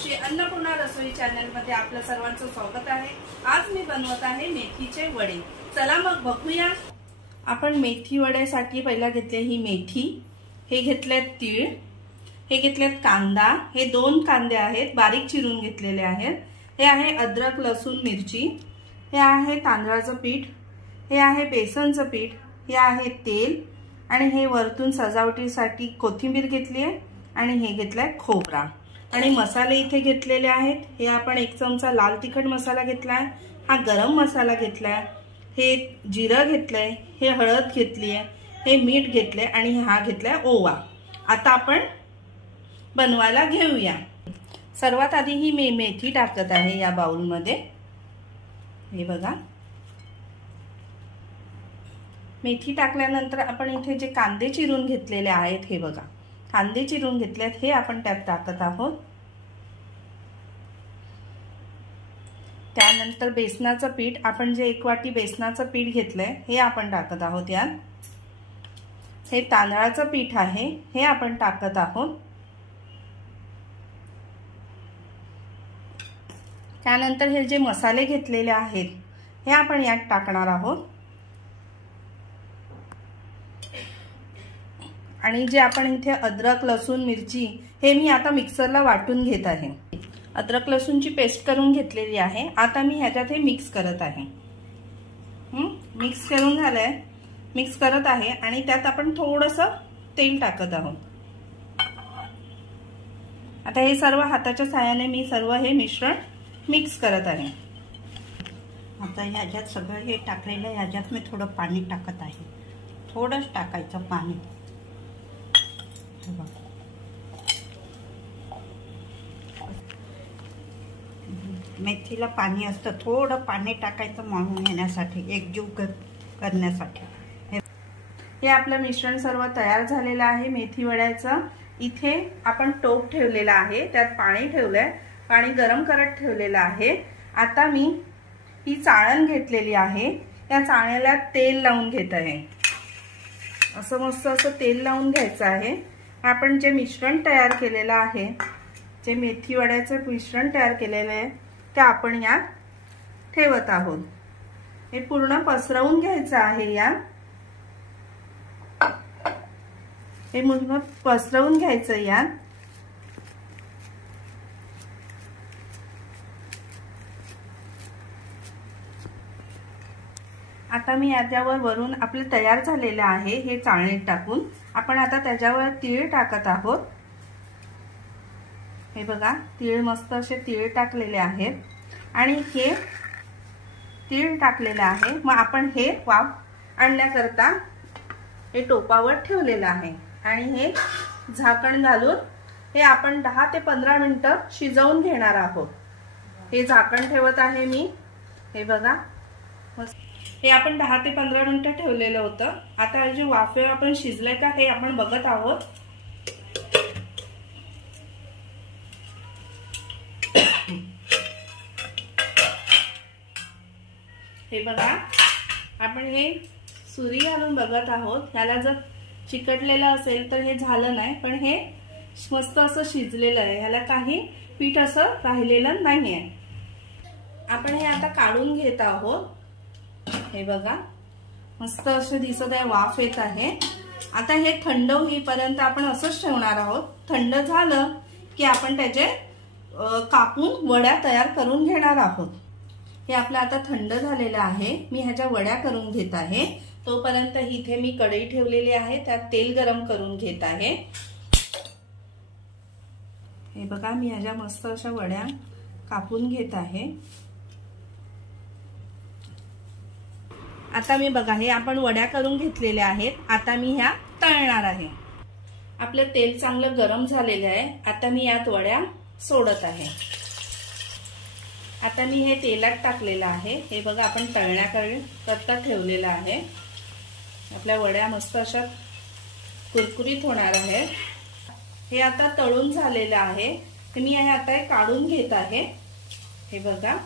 श्री अन्नपूर्णा रसोई channel मध्ये आपलं सर्वांचं स्वागत आहे। आज मी बनवत आहे मेथीचे वडे। चला मग बघूया। आपण मेथी वड्यासाठी पहिला घेतले ही मेथी, हे घेतलेत तीळ, हे घेतलेत कांदा, हे 2 कांदे आहेत बारीक चिरून घेतलेले आहेत, हे आहे अद्रक लसूण मिरची, हे आहे तांदळाचं पीठ, हे आहे बेसनचं पीठ, हे आहे तेल आणि हे वरतून सजावटीसाठी कोथिंबीर घेतली आहे आणि हे घेतलाय खोबरा आणि मसाले इथे घेतलेले आहेत। हे आपण 1 चमचा लाल तिखट मसाला घेतलाय, हा गरम मसाला घेतलाय, हे जिरं घेतलंय, हे हळद घेतली आहे, हे मीठ घेतले आणि हा घेतलाय ओवा। आता आपण बनवायला घेऊया। सर्वात आधी ही मी मेथी टाकत आहे या बाउल मध्ये। हे बघा, मेथी टाकल्यानंतर आपण इथे जे कांदे चिरून घेतलेले आहेत, हे बघा कांदे चिरून घेतलेत, हे आपण त्यात टाकत आहोत। त्यानंतर बेसनाचं पीठ, आपण जे 1 वाटी बेसनाचं पीठ घेतलंय हे आपण टाकत आहोत यात। हे तांदळाचं पीठ आहे, हे आपण टाकत आहोत। त्यानंतर हे जे मसाले घेतलेले आहेत हे आपण यात टाकणार आहोत आणि जे आपण इथे अद्रक लसूण मिरची, हे मी आता मिक्सरला वाटून घेत आहे। अद्रक लसूणची पेस्ट करून घेतलेली आहे। आता मी ह्याच्यात हे मिक्स करत आहे। मिक्स करून झालंय, मिक्स करत आहे आणि त्यात आपण थोडंसं तेल टाकत आहोत। आता हे सर्व हाताच्या साहाय्याने मी सर्व हे मिश्रण मिक्स करत आहे। आता ह्याच्यात सगळं हे टाकलेलं आहे, ह्याच्यात मी थोडं पाणी टाकत आहे, थोडंच टाकायचं पाणी। मेथीला पाणी असतं, थोडं पाणी टाकायचं मळून घेण्यासाठी, एकजीव करण्यासाठी। हे आपलं मिश्रण सर्व तयार झालेलं आहे मेथी वड्याचं। इथे आपण टोप ठेवलेला आहे, त्यात पाणी ठेवलंय, पाणी गरम करत ठेवलेलं आहे। आता मी ही चाळण घेतलेली आहे, त्या चाळण्याला तेल लावून घेत आहे। असं मस्त असं तेल लावून घ्यायचं आहे। आपण जे मिश्रण तयार केलेलं आहे, जे मेथी वड्याचं मिश्रण तयार केलेलं आहे ते आपण यात ठेवत आहोत। हे पूर्ण पसरवून घ्यायचं आहे यात, हे पूर्ण पसरवून घ्यायचं यात। आता मी याच्यावर वरून आपले तयार झालेले आहे हे चाळणीत टाकून आपण आता त्याच्यावर तीळ टाकत आहोत। हे बघा, तीळ मस्त असे तीळ टाकलेले आहेत आणि हे तीळ टाकलेले आहे। मग आपण हे वाफ आणण्याकरता हे टोपावर ठेवलेलं आहे आणि हे झाकण घालून हे आपण 10 ते 15 मिनिटं शिजवून घेणार आहोत। हे झाकण ठेवत आहे मी। हे बघा, हे आपण 10 ते 15 मिनिटं ठेवलेलं होतं। आता जे वाफेवर आपण शिजलंय का हे आपण बघत आहोत। हे बघा, आपण हे सुरी घालून बघत आहोत। ह्याला जर चिकटलेलं असेल तर हे झालं नाही, पण हे मस्त असं शिजलेलं आहे, ह्याला काही पीठ असं राहिलेलं नाहीये। आपण हे आता काढून घेत आहोत। हे बघा, मस्त असं दिसत आहे, वाफ येत आहे। आता हे थंड होईपर्यंत आपण असंच ठेवणार आहोत। थंड झालं की आपण त्याचे कापून वड्या तयार करून घेणार आहोत। हे आपलं आता थंड झालेलं आहे, मी ह्याच्या वड्या करून घेत आहे। तोपर्यंत इथे मी कढई ठेवलेली आहे, त्यात तेल गरम करून घेत आहे। हे बघा, मी ह्याच्या मस्त अशा वड्या कापून घेत आहे। आता मी बघा, हे आपण वड्या करून घेतलेल्या आहेत। आता मी ह्या तळणार आहे। आपलं तेल चांगलं गरम झालेलं आहे। आता मी यात वड्या सोडत आहे। आता मी हे तेलात टाकलेलं आहे। हे बघा, आपण तळण्याकरता ठेवलेलं आहे। आपल्या वड्या मस्त अशा कुरकुरीत होणार आहे। हे आता तळून झालेलं आहे, मी हे आता काढून घेत आहे। हे बघा,